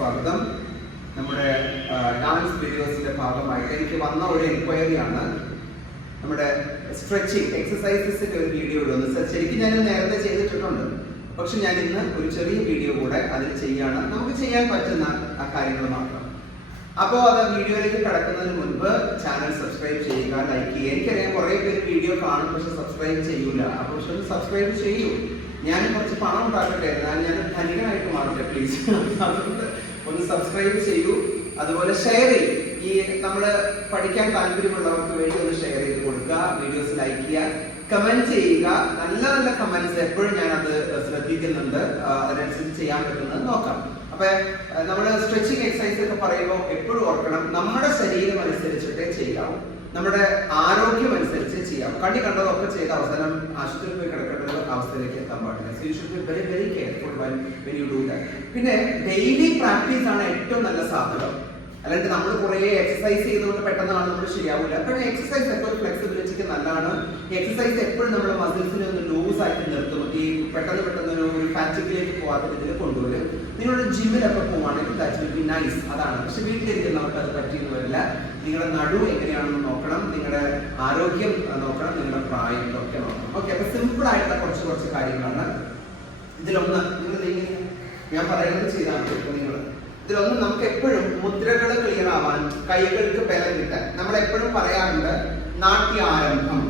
സ്വാഗതം. നമ്മുടെ ഡാൻസ് വീഡിയോസിന്റെ ഭാഗമായിട്ട് എനിക്ക് വന്ന ഒരു എൻക്വയറിയാണ് നമ്മുടെ സ്ട്രെച്ചിങ് എക്സസൈസസിന്റെ ഒരു വീഡിയോ ഇടുന്നത്. ശരിക്കും ഞാൻ നേരത്തെ ചെയ്തിട്ടുണ്ട്, പക്ഷെ ഞാൻ ഇന്ന് ഒരു ചെറിയ വീഡിയോ കൂടെ അതിൽ ചെയ്യാണ്. നമുക്ക് ചെയ്യാൻ പറ്റുന്ന ആ കാര്യങ്ങൾ മാത്രം. അപ്പോൾ അത് വീഡിയോയിലേക്ക് കടക്കുന്നതിന് മുൻപ് ചാനൽ സബ്സ്ക്രൈബ് ചെയ്യുക, ലൈക്ക് ചെയ്യുക. എനിക്കറിയാം കുറേ പേര് വീഡിയോ കാണും പക്ഷെ സബ്സ്ക്രൈബ് ചെയ്യൂല. അപ്പോൾ പക്ഷെ സബ്സ്ക്രൈബ് ചെയ്യൂ. ഞാൻ കുറച്ച് പണം ഉണ്ടാക്കട്ടെ, ഞാൻ ധനികനായിട്ട് മാറട്ടെ പ്ലീസ്. അതുകൊണ്ട് ഒന്ന് സബ്സ്ക്രൈബ് ചെയ്യൂ. അതുപോലെ ഷെയർ ചെയ്യും. ഈ നമ്മൾ പഠിക്കാൻ താല്പര്യമുള്ളവർക്ക് വേണ്ടി ഒന്ന് ഷെയർ ചെയ്ത് കൊടുക്കുക, വീഡിയോസ് ലൈക്ക് ചെയ്യുക, കമന്റ് ചെയ്യുക. നല്ല നല്ല കമന്റ്സ് എപ്പോഴും ഞാൻ അത് ശ്രദ്ധിക്കുന്നുണ്ട്. അതിനനുസരിച്ച് ചെയ്യാൻ പറ്റുന്നത് നോക്കാം. അപ്പൊ നമ്മൾ സ്ട്രെച്ചിങ് എക്സസൈസ് ഒക്കെ പറയുമ്പോൾ എപ്പോഴും ഓർക്കണം, നമ്മുടെ ശരീരം അനുസരിച്ചിട്ടേ ചെയ്യാവൂ, നമ്മുടെ ആരോഗ്യം അനുസരിച്ച് ചെയ്യാം. കണ്ടതൊക്കെ ചെയ്ത അവസാനം ആശുപത്രിയിൽ പോയി കിടക്കേണ്ട അവസ്ഥയിലേക്ക് എത്താൻ പാടില്ല. So you should be very very careful when you do that. പിന്നെ ഡെയിലി പ്രാക്ടീസ് ആണ് ഏറ്റവും നല്ല സാധനം. അല്ലാണ്ട് നമ്മൾ കുറേ എക്സസൈസ് ചെയ്തുകൊണ്ട് പെട്ടെന്നാണ് നമ്മൾ ശരിയാവില്ല. പക്ഷേ എക്സസൈസ് എപ്പോഴും ഫ്ലെക്സിബിലിറ്റിക്ക് നല്ലതാണ്. എക്സസൈസ് എപ്പോഴും നമ്മുടെ മസിൽസിനെ ഒന്ന് ലൂസ് ആയിട്ട് നിർത്തും. ഈ പെട്ടെന്ന് ഒരു ഫാറ്റിക്കിലേക്ക് പോകാത്ത രീതിയിൽ കൊണ്ടുവരും. നിങ്ങളുടെ ജിമ്മിലൊക്കെ പോവുകയാണെങ്കിൽ ദാറ്റ് വിൽ ബി നൈസ്. അതാണ്. പക്ഷെ വീട്ടിലിരിക്കുന്നവർക്ക് അത് പറ്റിയെന്ന് വരില്ല. നിങ്ങളുടെ നടു എങ്ങനെയാണെന്ന് നോക്കണം, നിങ്ങളുടെ ആരോഗ്യം നോക്കണം, നിങ്ങളുടെ പ്രായം ഇതൊക്കെ നോക്കണം. ഓക്കെ, അപ്പൊ സിമ്പിൾ ആയിട്ടുള്ള കുറച്ച് കാര്യങ്ങളാണ് ഇതിലൊന്ന്. നിങ്ങൾ ഞാൻ പറയുന്നത് ചെയ്താൽ നിങ്ങൾ ഇതിലൊന്നും നമുക്ക് എപ്പോഴും മുദ്രകൾ ക്ലിയർ ആവാൻ, കൈകൾക്ക് ബലം കിട്ടാൻ നമ്മൾ എപ്പോഴും പറയാറുണ്ട് നാട്യാരംഭം.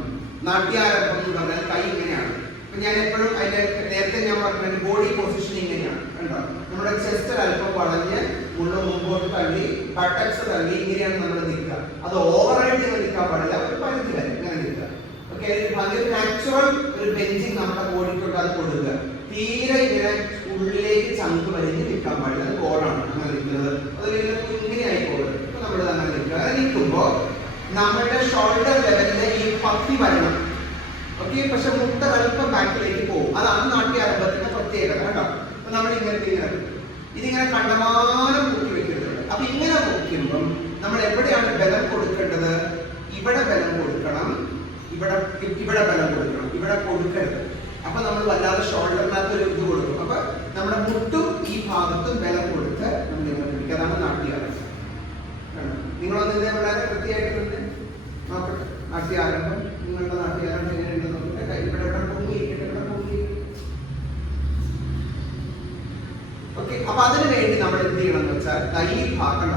നാട്യാരംഭം എന്ന് പറഞ്ഞാൽ കൈ ഇങ്ങനെയാണ്. അപ്പൊ ഞാൻ എപ്പോഴും അതിന്റെ നേരത്തെ ഞാൻ പറഞ്ഞ ബോഡി പൊസിഷൻ ഇങ്ങനെയാണ്. കണ്ടോ, നമ്മുടെ ചെസ്റ്റ് അല്പം വളഞ്ഞ് മുമ്പോട്ട് തള്ളി, ബട്ടക്സ് തള്ളി, ഇങ്ങനെയാണ് നമ്മൾ നിൽക്കുക. അത് ഓവറായിട്ട് നിൽക്കാൻ പാടില്ല, ഒരു പരിധി വരെ ഇങ്ങനെ നിൽക്കുക. ഓക്കെ, അതിൽ നാച്ചുറൽ ഒരു ബെഞ്ചിങ് നമ്മുടെ ബോഡിക്കൊക്കെ അത് കൊടുക്കുക. തീരെ ഇങ്ങനെ ഉള്ളിലേക്ക് ചങ്ക് വലിഞ്ഞ് നിൽക്കാൻ പാടില്ല. അത് ബോറാണ് അങ്ങനെ നിൽക്കുന്നത്. അതിൽ ഇങ്ങനെ ആയി പോകുന്നത്. അപ്പൊ നമ്മൾ അങ്ങനെ നിൽക്കുക. അത് നിൽക്കുമ്പോ നമ്മുടെ ഷോൾഡർ ലെവലില് ഈ പത്തി വരണം. ഓക്കെ, പക്ഷെ മുട്ട അല്പം ബാക്കിലേക്ക് പോകും. അതാണ് നാട്യാരംഭത്തിന്റെ പ്രത്യേകത. കേട്ടോ, അപ്പൊ നമ്മൾ ഇതിങ്ങനെ കണ്ടമാനം പൊക്കി വെക്കരുത്. അപ്പൊ ഇങ്ങനെ പൊക്കുമ്പം നമ്മൾ എവിടെയാണ് ബലം കൊടുക്കേണ്ടത്? ഇവിടെ ബലം കൊടുക്കണം, ഇവിടെ ബലം കൊടുക്കണം, ഇവിടെ കൊടുക്കരുത്. അപ്പൊ നമ്മൾ വല്ലാതെ ഷോൾഡറിനകത്ത് ഒരു ഇത് കൊടുക്കും. അപ്പൊ നമ്മുടെ മുട്ടും ഈ ഭാഗത്തും ബലം കൊടുത്ത് നമ്മൾ ഇങ്ങനെ പിടിക്കുക. അതാണ് നാട്യാരംഭം. നിങ്ങളൊന്ന് ഇതേ വളരെ വൃത്തിയായിട്ടുണ്ട് നോക്കട്ടെ. നാട്യാരംഭം, നിങ്ങളുടെ നാട്യാരംഭം എങ്ങനെയുണ്ട് നോക്കട്ടെ. കൈ ഇവിടെ പൊങ്ങി. ഓക്കെ, അപ്പൊ അതിനു വേണ്ടി നമ്മൾ എന്ത് ചെയ്യണം എന്ന് വെച്ചാൽ ഈ ഭാഗം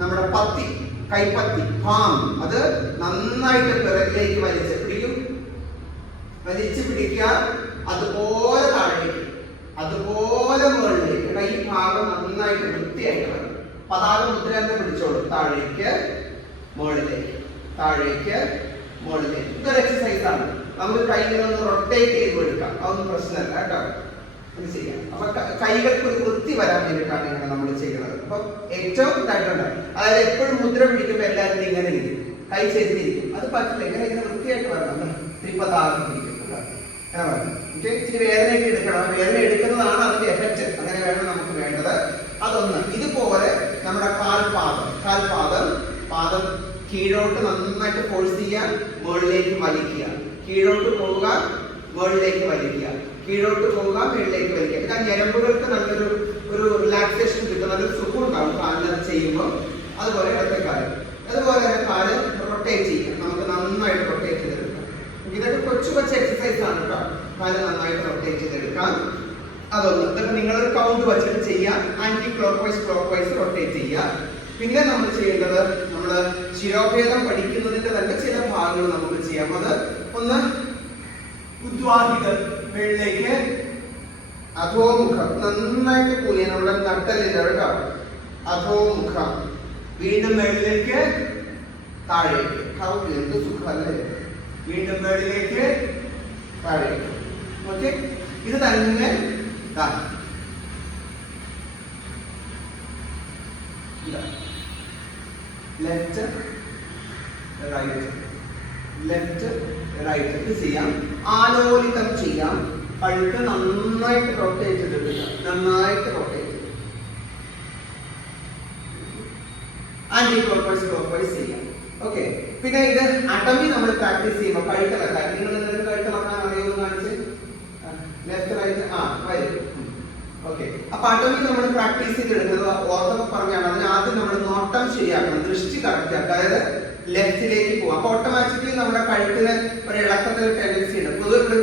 നമ്മുടെ പത്തി, കൈപ്പത്തി, പാം, അത് നന്നായിട്ട് പിറകിലേക്ക് വലിച്ചു പിടിക്കുക. അതുപോലെ താഴേക്ക്, അതുപോലെ മുകളിലേക്ക്. ഈ ഭാഗം നന്നായിട്ട് വൃത്തിയായിട്ട് വരണം. പതാക മുദ്ര തന്നെ പിടിച്ചോളൂ. താഴേക്ക് മുകളിലേക്ക്, താഴേക്ക് മുകളിലേക്ക്. ഇതൊരു എക്സസൈസ് ആണ്. നമുക്ക് കൈകളൊന്ന് റൊട്ടേറ്റ് ചെയ്ത് എടുക്കാം. അതൊന്നും പ്രശ്നമല്ല കേട്ടോ, ഇത് ചെയ്യാം. അപ്പൊ കൈകൾക്ക് ഒരു വൃത്തി വരാൻ വേണ്ടിയിട്ടാണ് ഇങ്ങനെ നമ്മൾ ചെയ്യുന്നത്. അപ്പൊ ഏറ്റവും ഇതായിട്ടുണ്ട്. അതായത് എപ്പോഴും മുദ്ര പിടിക്കുമ്പോൾ എല്ലാവരും ഇങ്ങനെ ഇരിക്കും, കൈ ചെയ്തിരിക്കും. അത് പറ്റില്ല. ഇങ്ങനെ വൃത്തിയായിട്ട് വരണം. പതാക പിടിക്കും. ഇച്ചിരി വേദനയൊക്കെ എടുക്കണം. വേദന എടുക്കുന്നതാണ് അതിന്റെ എഫക്റ്റ്. അങ്ങനെ വേണം നമുക്ക് വേണ്ടത്. അതൊന്ന്. ഇതുപോലെ നമ്മുടെ പാദം കീഴോട്ട് നന്നായിട്ട് ഫോഴ്സ് ചെയ്യുക, മുകളിലേക്ക് വലിക്കുക. കീഴോട്ട് പോവുക, മുകളിലേക്ക് വലിക്കുക. കീഴോട്ട് പോവുക, മുകളിലേക്ക് വലിക്കുക. പിന്നെ ഞരമ്പുകൾക്ക് നല്ലൊരു റിലാക്സേഷൻ കിട്ടും, നല്ലൊരു സുഖം ഉണ്ടാവും കാലിനത് ചെയ്യുമ്പോൾ. അതുപോലെ ഇടത്തെ കാലം, അതുപോലെ തന്നെ കാല് റൊട്ടേറ്റ് ചെയ്യുക. നമുക്ക് നന്നായിട്ട് റൊട്ടേറ്റ് ചെയ്തെടുക്കാം. ഇതൊക്കെ കൊച്ചു എക്സസൈസ് ആണ് കേട്ടോ. കാല് നന്നായിട്ട് റൊട്ടേറ്റ് ചെയ്തെടുക്കാം. അതൊന്ന്. ഇതൊക്കെ നിങ്ങളൊരു കൗണ്ട് വെച്ചിട്ട് ചെയ്യാം. ആന്റി ക്ലോക്ക് വൈസ് റൊട്ടേറ്റ് ചെയ്യുക. പിന്നെ നമ്മൾ ചെയ്യേണ്ടത്, നമ്മൾ ശിരോഭേദം പഠിക്കുന്നതിന്റെ തന്നെ ചില ഭാഗങ്ങൾ നമുക്ക് ചെയ്യാം. അത് ഒന്ന് ഉദ്വാഹിതം, മുകളിലേക്ക് അധോമുഖം നന്നായിട്ട് കൂലിയ. നമ്മുടെ നട്ടലിന്റെ കേട്ടോ, അധോമുഖം. വീണ്ടും മുകളിലേക്ക്, താഴേക്ക്. എന്ത് സുഖമല്ലേ. വീണ്ടും മുകളിലേക്ക്, താഴേക്ക്. ഓക്കെ, ഇത് തന്നെ ലെഫ്റ്റ് റൈറ്റ് ഇത് ചെയ്യാം. ആലോലിതം ചെയ്യാം. കഴുത്ത് നന്നായിട്ട് റൊട്ടേറ്റ് ചെയ്തിട്ടില്ല, നന്നായിട്ട് റൊട്ടേറ്റ് ചെയ്യും. ആന്റി ക്ലോക്ക് വൈസ് ചെയ്യാം. ഓക്കെ, പിന്നെ ഇത് അടമി നമ്മൾ പ്രാക്ടീസ് ചെയ്യുമ്പോൾ കഴുത്തിളക്കാൻ, നിങ്ങൾ കഴുത്തിളക്കാൻ അറിയുമെന്ന് കാണിച്ച് ലെഫ്റ്റ് റൈറ്റ് വരും. ഓക്കെ, അപ്പൊ അടവി നമ്മൾ പ്രാക്ടീസ് ചെയ്തെടുക്കുന്നത് ഓർമ്മ പറഞ്ഞാണ്. അതിന് ആദ്യം നമ്മൾ നോട്ടം ശരിയാക്കണം, ദൃഷ്ടി കറക്റ്റ് ആക്കുക, അതായത് ലെഫ്റ്റിലേക്ക് പോകും. അപ്പൊ ഓട്ടോമാറ്റിക്കലി നമ്മുടെ കഴുത്തിന് ഒരു ഇളക്കത്തിൽ ടെൻഡൻസി ഉണ്ട്. പൊതുവെ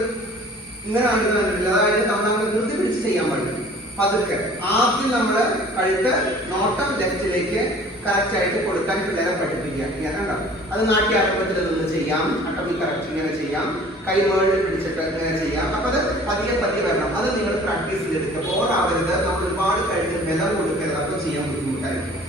ഇങ്ങനെ കണ്ടിട്ടില്ല, അതായത് നമ്മൾ ധൃതി പിടിച്ച് ചെയ്യാൻ പറ്റും. പതുക്കെ ആദ്യം നമ്മൾ കഴുത്ത് നോട്ടം ലെഫ്റ്റിലേക്ക് കറക്റ്റ് ആയിട്ട് കൊടുക്കാൻ പിള്ളേരെ പഠിപ്പിക്കുക. കണ്ടോ, അത് നാട്യാർപ്പത്തിൽ നിന്ന് ചെയ്യാം, അട്ടമി കറക്റ്റ് ഇങ്ങനെ ചെയ്യാം, കൈ മേളിൽ പിടിച്ചിട്ട് ഇങ്ങനെ ചെയ്യാം. അപ്പൊ അത് പതിയെ പതിയെ വരണം. അത് നിങ്ങൾ പ്രാക്ടീസ് ചെയ്തെടുക്കുക. ബോറാവരുത്, നമ്മൾ ഒരുപാട് കഴുത്തിൽ ബലം കൊടുക്കരുത്, അപ്പൊ ചെയ്യാൻ ബുദ്ധിമുട്ടായിരിക്കും.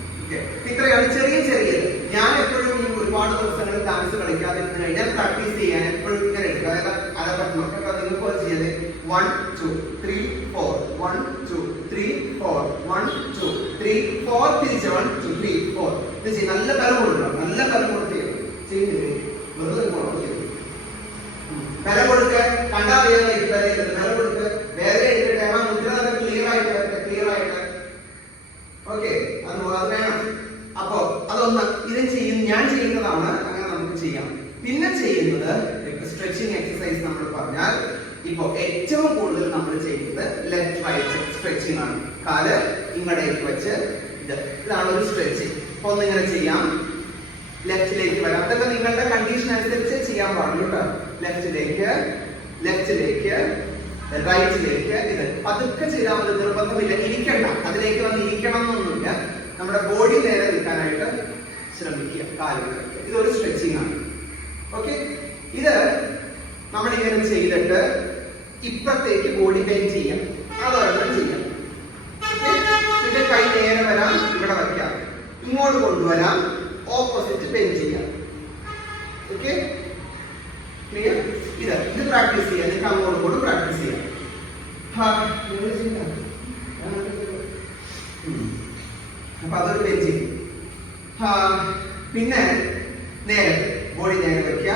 ഇത്രയാണ് ചെറിയ ചെറിയത്. ഞാൻ എപ്പോഴും ഈ ഒരുപാട് ദിവസങ്ങളിൽ ഡാൻസ് കളിക്കാതിരുന്ന ഞാൻ പ്രാക്ടീസ് ചെയ്യാൻ എപ്പോഴും ഇങ്ങനെ എടുക്കുക. അതായത് അരപറ്റണം. അപ്പൊ നിങ്ങൾക്ക് ചെയ്ത് 1 2 3 4 1 2 3 4 1 2 3 4 തിരിച്ച് 1 2 3 4 ഇത് ചെയ്യും. നല്ല ബലം കൊടുക്കണം, നല്ല ബലം കൊടുക്കുക. ചെയ്യുന്നില്ലേ? വെറുതെ പോകണം. ബലം കൊടുക്കുക, കണ്ടാ ബലം കൊടുക്കുക, വേറെ എടുക്കട്ടെ. ആ മുദ്ര ക്ലിയർ ആയിട്ട് ക്ലിയർ ആയിട്ട്. ഓക്കെ, അത് വേണം. അപ്പോ അതൊന്ന് ഇത് ഞാൻ ചെയ്യുന്നതാണ്. അങ്ങനെ നമുക്ക് ചെയ്യാം. പിന്നെ ചെയ്യുന്നത് സ്ട്രെച്ചിങ് എക്സസൈസ് നമ്മൾ പറഞ്ഞാൽ ഇപ്പൊ ഏറ്റവും കൂടുതൽ നമ്മൾ ചെയ്യുന്നത് ലെഫ്റ്റ് റൈറ്റ് സ്ട്രെച്ചിങ് ആണ്. കാല് ഇങ്ങടേക്ക് വെച്ച് ഇതാണ് ഒരു സ്ട്രെച്ചിങ്. അപ്പൊ ഒന്നിങ്ങനെ ചെയ്യാം, ലെഫ്റ്റിലേക്ക് വരാം. അതൊക്കെ നിങ്ങളുടെ കണ്ടീഷൻ അനുസരിച്ച് ചെയ്യാൻ പാടുള്ളൂ കേട്ടോ. ലെഫ്റ്റിലേക്ക് റൈറ്റിലേക്ക്. ഇത് പതുക്കെ ചെയ്താൽ മതി, നിർബന്ധമില്ല. ഇരിക്കണ്ട, അതിലേക്ക് വന്ന് ഇരിക്കണം എന്നൊന്നുമില്ല. നമ്മുടെ ബോഡി നേരെ നിൽക്കാനായിട്ട് ശ്രമിക്കുക. കാലുകൾ ഇതൊരു സ്ട്രെച്ചിങ് ആണ്. ഓക്കെ, ഇത് നമ്മളിങ്ങനെ ചെയ്തിട്ട് ഇപ്പുറത്തേക്ക് ബോഡി ബെൻഡ് ചെയ്യാം. അതൊരെണ്ണം ചെയ്യാം. ഇത് കൈ നേരെ വരാം, ഇവിടെ വയ്ക്കാം, ഇങ്ങോട്ട് കൊണ്ടുവരാം, ഓപ്പോസിറ്റ് ബെൻഡ് ചെയ്യാം. Okay, clear? ഇത് പ്രാക്ടീസ് ചെയ്യാം. നിങ്ങൾക്ക് അങ്ങോട്ടും കൂടെ പ്രാക്ടീസ് ചെയ്യാം. അപ്പൊ അതൊരു ബെൻഡ് ചെയ്യും. പിന്നെ നേരെ ബോഡി നേരെ വയ്ക്കുക,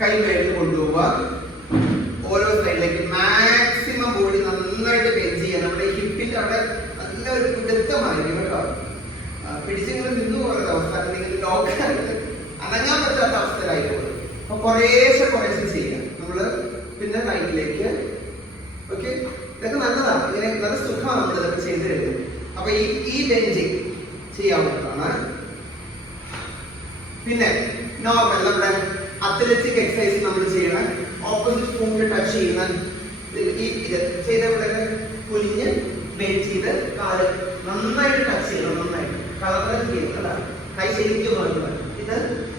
കൈ മേളിൽ കൊണ്ടുപോവുക, ഓരോ സൈഡിലേക്ക് മാക്സിമം ബോഡി നന്നായിട്ട് ബെൻഡ് ചെയ്യുക. നമ്മുടെ ഹിപ്പിന്റെ അവിടെ നല്ലൊരു പിടുത്തമായിരിക്കും കേട്ടോ. പിടിച്ചിങ്ങനെ നിന്ന് പോകുന്ന അവസ്ഥ, അല്ലെങ്കിൽ ലോക്കായിട്ട് അനങ്ങാൻ പറ്റാത്ത അവസ്ഥയിലായിക്കോളും. അപ്പൊ കുറേശ്ശെ ചെയ്യുക നമ്മള്. പിന്നെ റൈറ്റിലേക്ക്. ഓക്കെ, ഇതൊക്കെ നല്ലതാണ്. ഇങ്ങനെ നല്ല സുഖമാണ് നമ്മൾ ഇതൊക്കെ ചെയ്ത് കഴിഞ്ഞു. അപ്പൊ ഈ ബെൻഡിങ് ചെയ്യാവുന്നതാണ്. പിന്നെ നോർമൽ നമ്മുടെ അത്ലറ്റിക് എക്സസൈസ് നമ്മൾ ചെയ്യണം. ഓപ്പോസിറ്റ് ഫൂട്ടിൽ ടച്ച് ചെയ്യുന്ന ഇത് ചെയ്ത പോലെ കുനിഞ്ഞ് ബെൻഡ് ചെയ്ത് കാല് നന്നായിട്ട് ടച്ച് ചെയ്യണം. നന്നായിട്ട് കളർ ചെയ്യുന്നതാണ്. കൈ ശരിക്കും നോക്കുക. ഇത്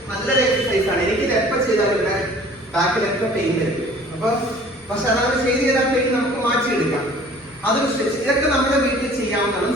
നല്ലൊരു എക്സസൈസ് ആണ്. എനിക്കിത് എപ്പോൾ ചെയ്താലും ബാക്കിലൊക്കെ പെയിൻ വരും. അപ്പൊ പക്ഷെ അതങ്ങനെ ചെയ്ത് ചെയ്താൽ പെയിൻ നമുക്ക് മാറ്റിയെടുക്കാം. അതൊരു സ്ട്രെച്ച്. ഇതൊക്കെ നമ്മുടെ വീട്ടിൽ ചെയ്യാവുന്നതാണ്.